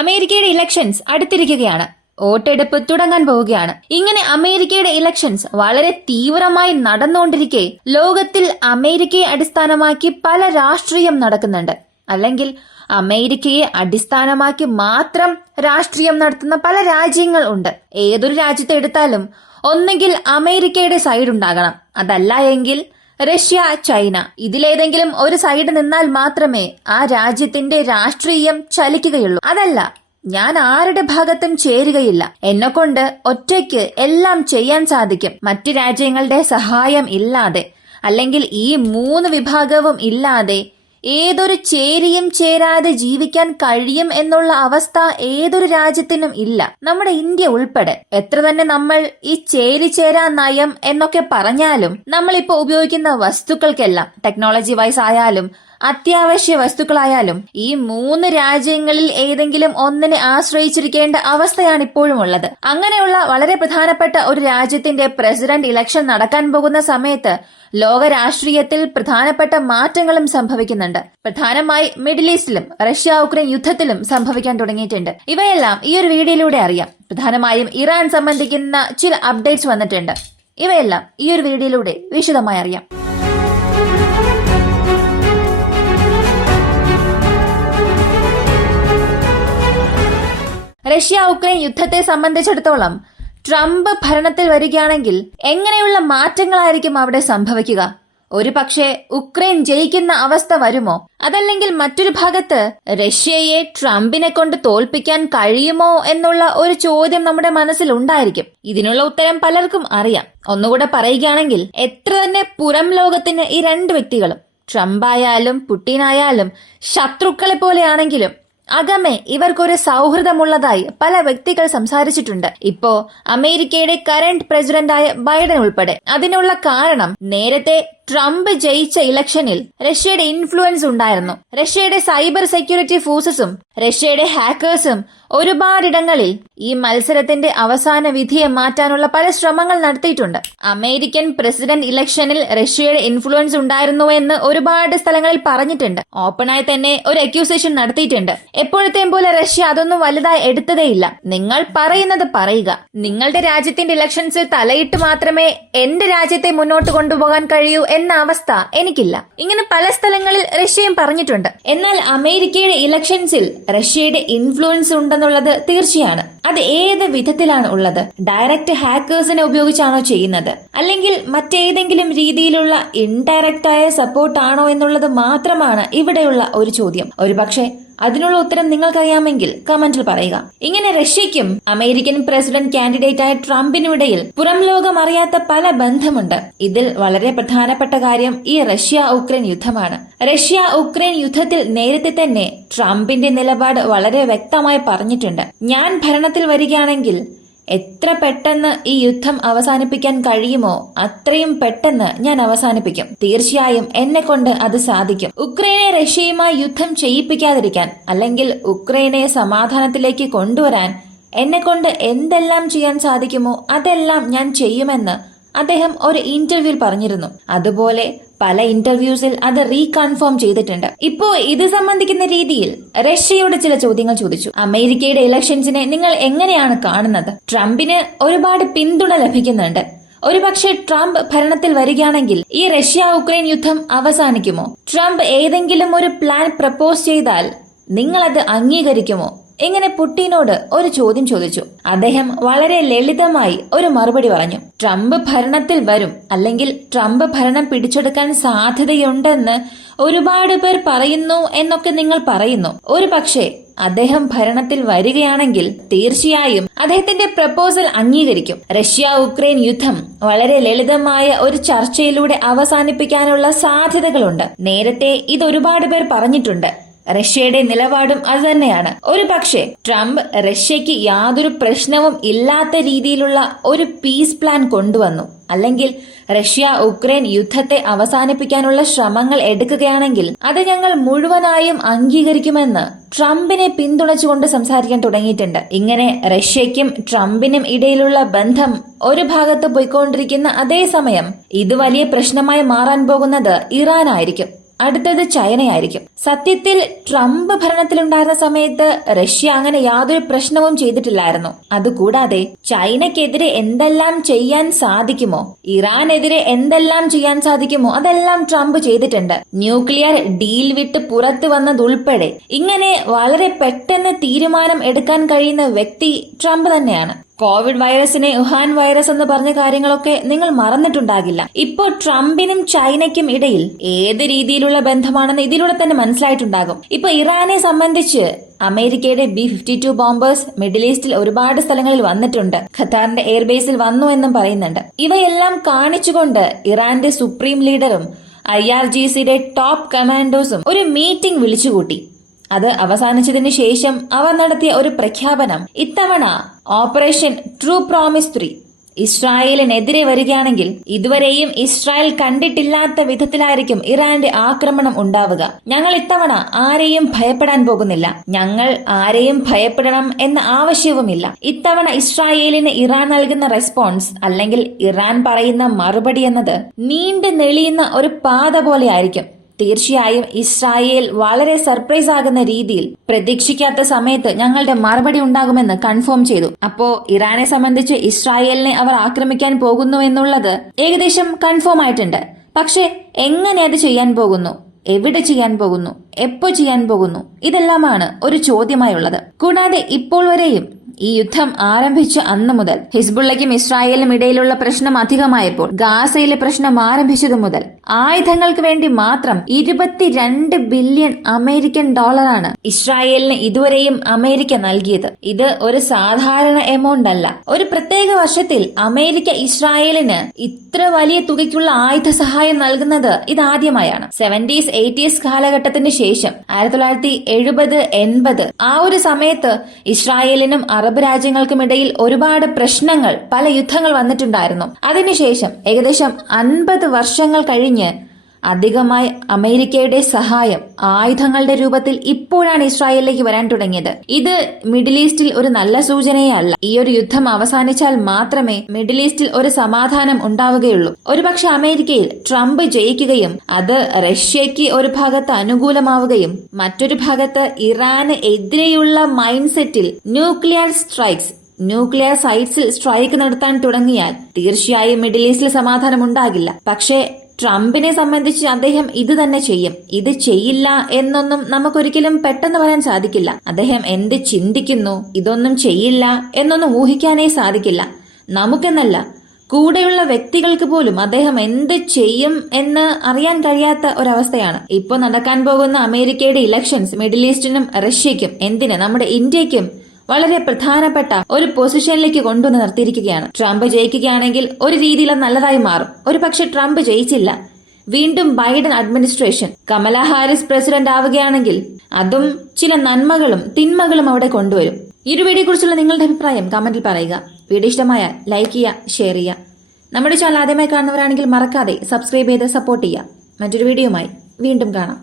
അമേരിക്കയുടെ ഇലക്ഷൻസ് അടുത്തിരിക്കുകയാണ്. വോട്ടെടുപ്പ് തുടങ്ങാൻ പോവുകയാണ്. ഇങ്ങനെ അമേരിക്കയുടെ ഇലക്ഷൻസ് വളരെ തീവ്രമായി നടന്നുകൊണ്ടിരിക്കെ ലോകത്തിൽ അമേരിക്കയെ അടിസ്ഥാനമാക്കി പല രാഷ്ട്രീയം നടക്കുന്നുണ്ട്. അല്ലെങ്കിൽ അമേരിക്കയെ അടിസ്ഥാനമാക്കി മാത്രം രാഷ്ട്രീയം നടത്തുന്ന പല രാജ്യങ്ങൾ ഉണ്ട്. ഏതൊരു രാജ്യത്തെ എടുത്താലും ഒന്നെങ്കിൽ അമേരിക്കയുടെ സൈഡ് ഉണ്ടാകണം, അതല്ല എങ്കിൽ റഷ്യ, ചൈന, ഇതിലേതെങ്കിലും ഒരു സൈഡ് നിന്നാൽ മാത്രമേ ആ രാജ്യത്തിന്റെ രാഷ്ട്രീയം ചലിക്കുകയുള്ളൂ. അതല്ല, ഞാൻ ആരുടെ ഭാഗത്തും ചേരുകയില്ല, എന്നെക്കൊണ്ട് ഒറ്റയ്ക്ക് എല്ലാം ചെയ്യാൻ സാധിക്കും, മറ്റു രാജ്യങ്ങളുടെ സഹായം ഇല്ലാതെ, അല്ലെങ്കിൽ ഈ മൂന്ന് വിഭാഗവും ഇല്ലാതെ ഏതൊരു ചേരിയും ചേരാതെ ജീവിക്കാൻ കഴിയും എന്നുള്ള അവസ്ഥ ഏതൊരു രാജ്യത്തിനും ഇല്ല, നമ്മുടെ ഇന്ത്യ ഉൾപ്പെടെ. എത്ര തന്നെ നമ്മൾ ഈ ചേരിചേരാ നയം എന്നൊക്കെ പറഞ്ഞാലും നമ്മളിപ്പോ ഉപയോഗിക്കുന്ന വസ്തുക്കൾക്കെല്ലാം ടെക്നോളജി വൈസ് ആയാലും അത്യാവശ്യ വസ്തുക്കളായാലും ഈ മൂന്ന് രാജ്യങ്ങളിൽ ഏതെങ്കിലും ഒന്നിനെ ആശ്രയിച്ചിരിക്കേണ്ട അവസ്ഥയാണ് ഇപ്പോഴും ഉള്ളത്. അങ്ങനെയുള്ള വളരെ പ്രധാനപ്പെട്ട ഒരു രാജ്യത്തിന്റെ പ്രസിഡന്റ് ഇലക്ഷൻ നടക്കാൻ പോകുന്ന സമയത്ത് ലോക രാഷ്ട്രീയത്തിൽ പ്രധാനപ്പെട്ട മാറ്റങ്ങളും സംഭവിക്കുന്നുണ്ട്. പ്രധാനമായി മിഡിൽ ഈസ്റ്റിലും റഷ്യ ഉക്രൈൻ യുദ്ധത്തിലും സംഭവിക്കാൻ തുടങ്ങിയിട്ടുണ്ട്. ഇവയെല്ലാം ഈ ഒരു വീഡിയോയിലൂടെ അറിയാം. പ്രധാനമായും ഇറാൻ സംബന്ധിക്കുന്ന ചില അപ്ഡേറ്റ്സ് വന്നിട്ടുണ്ട്. ഇവയെല്ലാം ഈ ഒരു വീഡിയോയിലൂടെ വിശദമായി അറിയാം. റഷ്യ ഉക്രൈൻ യുദ്ധത്തെ സംബന്ധിച്ചിടത്തോളം ട്രംപ് ഭരണത്തിൽ വരികയാണെങ്കിൽ എങ്ങനെയുള്ള മാറ്റങ്ങളായിരിക്കും അവിടെ സംഭവിക്കുക? ഒരു പക്ഷേ ഉക്രൈൻ ജയിക്കുന്ന അവസ്ഥ വരുമോ? അതല്ലെങ്കിൽ മറ്റൊരു ഭാഗത്ത് റഷ്യയെ ട്രംപിനെ കൊണ്ട് തോൽപ്പിക്കാൻ കഴിയുമോ എന്നുള്ള ഒരു ചോദ്യം നമ്മുടെ മനസ്സിൽ ഉണ്ടായിരിക്കും. ഇതിനുള്ള ഉത്തരം പലർക്കും അറിയാം. ഒന്നുകൂടെ പറയുകയാണെങ്കിൽ, എത്ര തന്നെ പുറം ലോകത്തിന് ഈ രണ്ട് വ്യക്തികളും, ട്രംപ് ആയാലും പുടിൻ ആയാലും ശത്രുക്കളെ പോലെയാണെങ്കിലും അകമേ ഇവർക്കൊരു സൗഹൃദമുള്ളതായി പല വ്യക്തികൾ സംസാരിച്ചിട്ടുണ്ട്. ഇപ്പോ അമേരിക്കയുടെ കറന്റ് പ്രസിഡന്റായ ബൈഡൻ ഉൾപ്പെടെ. അതിനുള്ള കാരണം, നേരത്തെ ട്രംപ് ജയിച്ച ഇലക്ഷനിൽ റഷ്യയുടെ ഇൻഫ്ലുവൻസ് ഉണ്ടായിരുന്നു. റഷ്യയുടെ സൈബർ സെക്യൂരിറ്റി ഫോഴ്സസും റഷ്യയുടെ ഹാക്കേഴ്സും ഒരുപാടിടങ്ങളിൽ ഈ മത്സരത്തിന്റെ അവസാന വിധിയെ മാറ്റാനുള്ള പല ശ്രമങ്ങൾ നടത്തിയിട്ടുണ്ട്. അമേരിക്കൻ പ്രസിഡന്റ് ഇലക്ഷനിൽ റഷ്യയുടെ ഇൻഫ്ലുവൻസ് ഉണ്ടായിരുന്നുവെന്ന് ഒരുപാട് സ്ഥലങ്ങളിൽ പറഞ്ഞിട്ടുണ്ട്. ഓപ്പണായി തന്നെ ഒരു അക്യൂസേഷൻ നടത്തിയിട്ടുണ്ട്. എപ്പോഴത്തെയും പോലെ റഷ്യ അതൊന്നും വലുതായി എടുത്തതേയില്ല. നിങ്ങൾ പറയുന്നത് പറയുക, നിങ്ങളുടെ രാജ്യത്തിന്റെ ഇലക്ഷൻസിൽ തലയിട്ട് മാത്രമേ എന്റെ രാജ്യത്തെ മുന്നോട്ട് കൊണ്ടുപോകാൻ കഴിയൂ എന്ന അവസ്ഥ എനിക്കില്ല. ഇങ്ങനെ പല സ്ഥലങ്ങളിൽ റഷ്യയും പറഞ്ഞിട്ടുണ്ട്. എന്നാൽ അമേരിക്കയുടെ ഇലക്ഷൻസിൽ റഷ്യയുടെ ഇൻഫ്ലുവൻസ് ഉണ്ടെന്നുള്ളത് തീർച്ചയാണ്. അത് ഏത് വിധത്തിലാണ് ഉള്ളത്? ഡയറക്റ്റ് ഹാക്കേഴ്സിനെ ഉപയോഗിച്ചാണോ ചെയ്യുന്നത്, അല്ലെങ്കിൽ മറ്റേതെങ്കിലും രീതിയിലുള്ള ഇൻഡയറക്റ്റ് ആയ സപ്പോർട്ടാണോ എന്നുള്ളത് മാത്രമാണ് ഇവിടെയുള്ള ഒരു ചോദ്യം. ഒരുപക്ഷെ അതിനുള്ള ഉത്തരം നിങ്ങൾക്കറിയാമെങ്കിൽ കമന്റിൽ പറയുക. ഇങ്ങനെ റഷ്യയ്ക്കും അമേരിക്കൻ പ്രസിഡന്റ് കാൻഡിഡേറ്റ് ആയ ട്രംപിനുമിടയിൽ പുറം ലോകം അറിയാത്ത പല ബന്ധമുണ്ട്. ഇതിൽ വളരെ പ്രധാനപ്പെട്ട കാര്യം ഈ റഷ്യ ഉക്രൈൻ യുദ്ധമാണ്. റഷ്യ ഉക്രൈൻ യുദ്ധത്തിൽ നേരത്തെ തന്നെ ട്രംപിന്റെ നിലപാട് വളരെ വ്യക്തമായി പറഞ്ഞിട്ടുണ്ട്. ഞാൻ ഭരണത്തിൽ വരികയാണെങ്കിൽ എത്ര പെട്ടെന്ന് ഈ യുദ്ധം അവസാനിപ്പിക്കാൻ കഴിയുമോ അത്രയും പെട്ടെന്ന് ഞാൻ അവസാനിപ്പിക്കും. തീർച്ചയായും എന്നെ കൊണ്ട് അത് സാധിക്കും. ഉക്രൈനെ റഷ്യയുമായി യുദ്ധം ചെയ്യിപ്പിക്കാതിരിക്കാൻ, അല്ലെങ്കിൽ ഉക്രൈനെ സമാധാനത്തിലേക്ക് കൊണ്ടുവരാൻ എന്നെ കൊണ്ട് എന്തെല്ലാം ചെയ്യാൻ സാധിക്കുമോ അതെല്ലാം ഞാൻ ചെയ്യുമെന്ന് അദ്ദേഹം ഒരു ഇന്റർവ്യൂവിൽ പറഞ്ഞിരുന്നു. അതുപോലെ പല ഇന്റർവ്യൂസിൽ അത് റീകൺഫേം ചെയ്തിട്ടുണ്ട്. ഇപ്പോ ഇത് സംബന്ധിക്കുന്ന രീതിയിൽ റഷ്യയോട് ചില ചോദ്യങ്ങൾ ചോദിച്ചു. അമേരിക്കയുടെ ഇലക്ഷൻസിനെ നിങ്ങൾ എങ്ങനെയാണ് കാണുന്നത്? ട്രംപിന് ഒരുപാട് പിന്തുണ ലഭിക്കുന്നുണ്ട്. ഒരുപക്ഷെ ട്രംപ് ഭരണത്തിൽ വരികയാണെങ്കിൽ ഈ റഷ്യ ഉക്രൈൻ യുദ്ധം അവസാനിക്കുമോ? ട്രംപ് ഏതെങ്കിലും ഒരു പ്ലാൻ പ്രപ്പോസ് ചെയ്താൽ നിങ്ങൾ അത് അംഗീകരിക്കുമോ? ഇങ്ങനെ പുടിനോട് ഒരു ചോദ്യം ചോദിച്ചു. അദ്ദേഹം വളരെ ലളിതമായി ഒരു മറുപടി പറഞ്ഞു. ട്രംപ് ഭരണത്തിൽ വരും, അല്ലെങ്കിൽ ട്രംപ് ഭരണം പിടിച്ചെടുക്കാൻ സാധ്യതയുണ്ടെന്ന് ഒരുപാട് പേർ പറയുന്നു എന്നൊക്കെ നിങ്ങൾ പറയുന്നു. ഒരു പക്ഷേ അദ്ദേഹം ഭരണത്തിൽ വരികയാണെങ്കിൽ തീർച്ചയായും അദ്ദേഹത്തിന്റെ പ്രപ്പോസൽ അംഗീകരിക്കും. റഷ്യ ഉക്രൈൻ യുദ്ധം വളരെ ലളിതമായ ഒരു ചർച്ചയിലൂടെ അവസാനിപ്പിക്കാനുള്ള സാധ്യതകളുണ്ട്. നേരത്തെ ഇത് ഒരുപാട് പേർ പറഞ്ഞിട്ടുണ്ട്. റഷ്യയുടെ നിലപാടും അതുതന്നെയാണ്. ഒരു പക്ഷേ ട്രംപ് റഷ്യക്ക് യാതൊരു പ്രശ്നവും ഇല്ലാത്ത രീതിയിലുള്ള ഒരു പീസ് പ്ലാൻ കൊണ്ടുവന്നു, അല്ലെങ്കിൽ റഷ്യ ഉക്രൈൻ യുദ്ധത്തെ അവസാനിപ്പിക്കാനുള്ള ശ്രമങ്ങൾ എടുക്കുകയാണെങ്കിൽ അത് ഞങ്ങൾ മുഴുവനായും അംഗീകരിക്കുമെന്ന് ട്രംപിനെ പിന്തുണച്ചുകൊണ്ട് സംസാരിക്കാൻ തുടങ്ങിയിട്ടുണ്ട്. ഇങ്ങനെ റഷ്യയ്ക്കും ട്രംപിനും ഇടയിലുള്ള ബന്ധം ഒരു ഭാഗത്ത് പോയിക്കൊണ്ടിരിക്കുന്ന അതേസമയം ഇത് വലിയ പ്രശ്നമായി മാറാൻ പോകുന്നത് ഇറാനായിരിക്കും. അടുത്തത് ചൈനയായിരിക്കും. സത്യത്തിൽ ട്രംപ് ഭരണത്തിലുണ്ടായിരുന്ന സമയത്ത് റഷ്യ അങ്ങനെ യാതൊരു പ്രശ്നവും ചെയ്തിട്ടില്ലായിരുന്നു. അതുകൂടാതെ ചൈനക്കെതിരെ എന്തെല്ലാം ചെയ്യാൻ സാധിക്കുമോ, ഇറാനെതിരെ എന്തെല്ലാം ചെയ്യാൻ സാധിക്കുമോ അതെല്ലാം ട്രംപ് ചെയ്തിട്ടുണ്ട്. ന്യൂക്ലിയർ ഡീൽ വിട്ട് പുറത്തു വന്നതുൾപ്പെടെ ഇങ്ങനെ വളരെ പെട്ടെന്ന് തീരുമാനം എടുക്കാൻ കഴിയുന്ന വ്യക്തി ട്രംപ് തന്നെയാണ്. കോവിഡ് വൈറസിനെ വുഹാൻ വൈറസ് എന്ന് പറഞ്ഞ കാര്യങ്ങളൊക്കെ നിങ്ങൾ മറന്നിട്ടുണ്ടാകില്ല. ഇപ്പോ ട്രംപിനും ചൈനയ്ക്കും ഇടയിൽ ഏത് രീതിയിലുള്ള ബന്ധമാണെന്ന് ഇതിലൂടെ തന്നെ മനസ്സിലായിട്ടുണ്ടാകും. ഇപ്പൊ ഇറാനെ സംബന്ധിച്ച് അമേരിക്കയുടെ B-52 ബോംബേഴ്സ് മിഡിൽ ഈസ്റ്റിൽ ഒരുപാട് സ്ഥലങ്ങളിൽ വന്നിട്ടുണ്ട്. ഖത്താറിന്റെ എയർബേസിൽ വന്നു എന്നും പറയുന്നുണ്ട്. ഇവയെല്ലാം കാണിച്ചുകൊണ്ട് ഇറാന്റെ സുപ്രീം ലീഡറും IRGCയുടെ ടോപ്പ് കമാൻഡോസും ഒരു മീറ്റിംഗ് വിളിച്ചുകൂട്ടി. അത് അവസാനിച്ചതിന് ശേഷം അവർ നടത്തിയ ഒരു പ്രഖ്യാപനം, ഇത്തവണ ഓപ്പറേഷൻ ട്രൂ പ്രോമിസ് 3 ഇസ്രായേലിനെതിരെ വരികയാണെങ്കിൽ ഇതുവരെയും ഇസ്രായേൽ കണ്ടിട്ടില്ലാത്ത വിധത്തിലായിരിക്കും ഇറാന്റെ ആക്രമണം ഉണ്ടാവുക. ഞങ്ങൾ ഇത്തവണ ആരെയും ഭയപ്പെടാൻ പോകുന്നില്ല. ഞങ്ങൾ ആരെയും ഭയപ്പെടണം എന്ന ആവശ്യവുമില്ല. ഇത്തവണ ഇസ്രായേലിന് ഇറാൻ നൽകുന്ന റെസ്പോൺസ് അല്ലെങ്കിൽ ഇറാൻ പറയുന്ന മറുപടി എന്നത് നീണ്ടു നെളിയുന്ന ഒരു പാത പോലെ ആയിരിക്കും. തീർച്ചയായും ഇസ്രായേൽ വളരെ സർപ്രൈസ് ആകുന്ന രീതിയിൽ പ്രതീക്ഷിക്കാത്ത സമയത്ത് ഞങ്ങളുടെ മറുപടി ഉണ്ടാകുമെന്ന് കൺഫേം ചെയ്തു. അപ്പോ ഇറാനെ സംബന്ധിച്ച് ഇസ്രായേലിനെ അവർ ആക്രമിക്കാൻ പോകുന്നു എന്നുള്ളത് ഏകദേശം കൺഫേം ആയിട്ടുണ്ട്. പക്ഷെ എങ്ങനെ അത് ചെയ്യാൻ പോകുന്നു, എവിടെ ചെയ്യാൻ പോകുന്നു, എപ്പോ ചെയ്യാൻ പോകുന്നു, ഇതെല്ലാമാണ് ഒരു ചോദ്യമായുള്ളത്. കൂടാതെ ഇപ്പോൾ വരെയും ഈ യുദ്ധം ആരംഭിച്ച അന്നു മുതൽ ഹിസ്ബുള്ളയ്ക്കും ഇസ്രായേലിനും ഇടയിലുള്ള പ്രശ്നം അധികമായപ്പോൾ ഗാസയിലെ പ്രശ്നം ആരംഭിച്ചതു മുതൽ ആയുധങ്ങൾക്ക് വേണ്ടി മാത്രം 22 ബില്യൺ അമേരിക്കൻ ഡോളറാണ് ഇസ്രായേലിന് ഇതുവരെയും അമേരിക്ക നൽകിയത്. ഇത് ഒരു സാധാരണ എമൗണ്ട് അല്ല. ഒരു പ്രത്യേക വർഷത്തിൽ അമേരിക്ക ഇസ്രായേലിന് ഇത്ര വലിയ തുകയ്ക്കുള്ള ആയുധ സഹായം നൽകുന്നത് ഇതാദ്യമായാണ്. 70s 80s കാലഘട്ടത്തിന് ശേഷം 1970 80 ആ ഒരു സമയത്ത് ഇസ്രായേലിനും അറബ് രാജ്യങ്ങൾക്കുമിടയിൽ ഒരുപാട് പ്രശ്നങ്ങൾ, പല യുദ്ധങ്ങൾ വന്നിട്ടുണ്ടായിരുന്നു. അതിനുശേഷം ഏകദേശം 50 വർഷങ്ങൾ കഴിഞ്ഞ് അധികമായി അമേരിക്കയുടെ സഹായം ആയുധങ്ങളുടെ രൂപത്തിൽ ഇപ്പോഴാണ് ഇസ്രായേലിലേക്ക് വരാൻ തുടങ്ങിയത്. ഇത് മിഡിൽ ഈസ്റ്റിൽ ഒരു നല്ല സൂചനയേ അല്ല. ഈ ഒരു യുദ്ധം അവസാനിച്ചാൽ മാത്രമേ മിഡിൽ ഈസ്റ്റിൽ ഒരു സമാധാനം ഉണ്ടാവുകയുള്ളൂ. ഒരുപക്ഷെ അമേരിക്കയിൽ ട്രംപ് ജയിക്കുകയും അത് റഷ്യയ്ക്ക് ഒരു ഭാഗത്ത് അനുകൂലമാവുകയും മറ്റൊരു ഭാഗത്ത് ഇറാന് എതിരെയുള്ള മൈൻഡ് സെറ്റിൽ ന്യൂക്ലിയർ സൈറ്റ്സിൽ സ്ട്രൈക്ക് നടത്താൻ തുടങ്ങിയാൽ തീർച്ചയായും മിഡിൽ ഈസ്റ്റിൽ സമാധാനം ഉണ്ടാകില്ല. പക്ഷേ ട്രംപിനെ സംബന്ധിച്ച് അദ്ദേഹം ഇത് തന്നെ ചെയ്യും. ഇത് ചെയ്യില്ല എന്നൊന്നും നമുക്കൊരിക്കലും പെട്ടെന്ന് പറയാൻ സാധിക്കില്ല. അദ്ദേഹം എന്ത് ചിന്തിക്കുന്നു, ഇതൊന്നും ചെയ്യില്ല എന്നൊന്നും ഊഹിക്കാനേ സാധിക്കില്ല. നമുക്കെന്നല്ല, കൂടെയുള്ള വ്യക്തികൾക്ക് പോലും അദ്ദേഹം എന്ത് ചെയ്യും എന്ന് അറിയാൻ കഴിയാത്ത ഒരവസ്ഥയാണ്. ഇപ്പൊ നടക്കാൻ പോകുന്ന അമേരിക്കയുടെ ഇലക്ഷൻസ് മിഡിൽ ഈസ്റ്റിനും റഷ്യയ്ക്കും, എന്തിന് നമ്മുടെ ഇന്ത്യക്കും വളരെ പ്രധാനപ്പെട്ട ഒരു പൊസിഷനിലേക്ക് കൊണ്ടുവന്ന് നിർത്തിയിരിക്കുകയാണ്. ട്രംപ് ജയിക്കുകയാണെങ്കിൽ ഒരു രീതിയിൽ നല്ലതായി മാറും. ഒരു പക്ഷെ ട്രംപ് ജയിച്ചില്ല, വീണ്ടും Biden administration, Kamala Harris president ആവുകയാണെങ്കിൽ അതും ചില നന്മകളും തിന്മകളും അവിടെ കൊണ്ടുവരും. ഈ ഒരു വീഡിയോയെ കുറിച്ചുള്ള നിങ്ങളുടെ അഭിപ്രായം കമന്റിൽ പറയുക. വീഡിയോ ഇഷ്ടമായാൽ ലൈക്ക് ചെയ്യുക, ഷെയർ ചെയ്യുക. നമ്മുടെ ചാനൽ ആദ്യമായി കാണുന്നവരാണെങ്കിൽ മറക്കാതെ സബ്സ്ക്രൈബ് ചെയ്ത് സപ്പോർട്ട് ചെയ്യുക. മറ്റൊരു വീഡിയോയുമായി വീണ്ടും കാണാം.